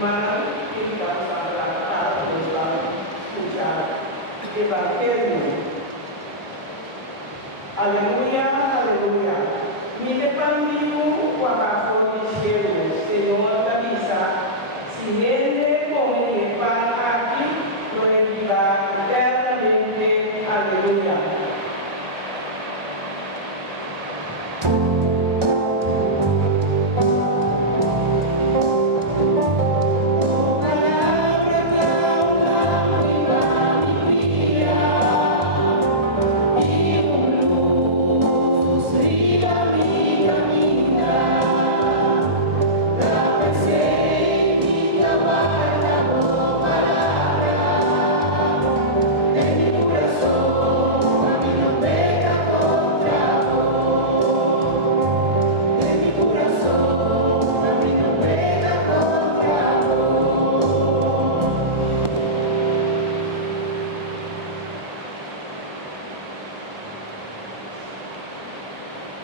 Mari kita sama-sama escuchar Evangelio. Aleluya, aleluya. Mire pan vivo abajo del cielo, Señor avisa, si viene come el pan aquí, lo vivirá eternamente. Aleluya.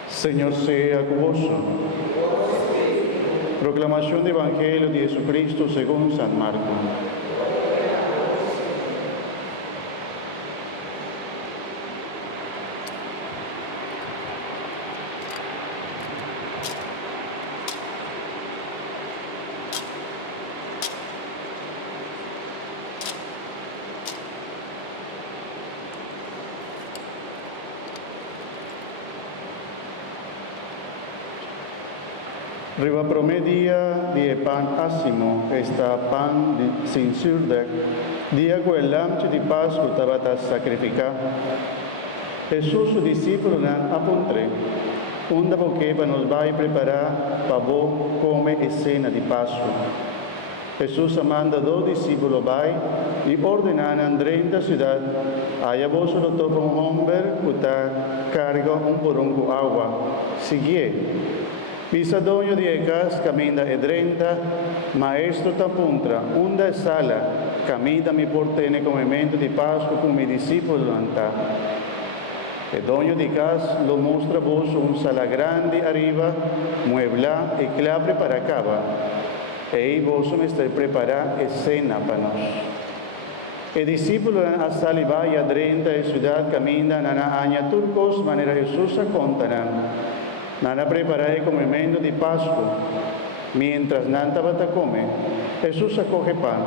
Señor sea con vos. Proclamación del Evangelio de Jesucristo según San Marcos. Riva promedia di pan asimo, esta pan sin surdec, dia quellam di Pascu tabata sacrifica. Jesús su discípulo nan apuntre, unda boqueva nos vai preparar pavo come e cena di Pascu. Jesús manda 2 discípulos vai e ordena andrem da ciudad, allá vos lo topa un hombre que carga un porón con agua, sigue. Pisadonho de ecas camina edrenta, maestro tapuntra, unda sala, camina mi portene comimento di Pascua con mi discípulo anta. E donho de cas lo mostra vos un sala grande arriba, muebla e clave para cava. E vos me está preparar e cena para nós. E discípulo a sala vai adrenta e ciudad camina nana aña turcos manera Jesús a contanan. Nana preparare comimento di Pascua. Mientras Nanta bata come, Jesús acoge pan,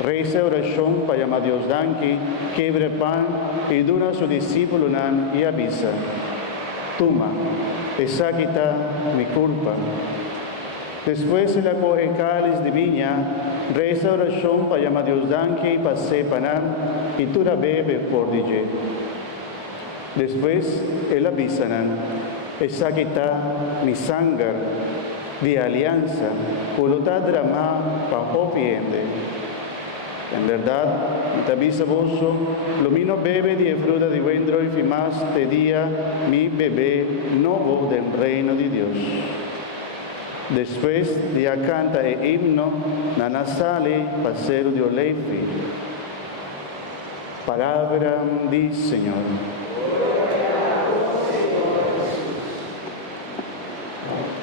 reza oración para llamar a Dios danqui, quebre pan y dona a su discípulo nan y avisa. Toma, esa quita mi culpa. Después él acoge cáliz de viña, reza oración para llamar a Dios danqui, pase panan y tú la bebe por DJ. Después él avisa nan. Esa quita mi sangre de alianza, voluntad drama para opiende. En verdad, te avisa vos, lo mino bebe de fruta de vendro y fimas te día mi bebé nuevo del reino de Dios. Después de canta e himno, nana sale paseo de Olefi. Palabra del Señor.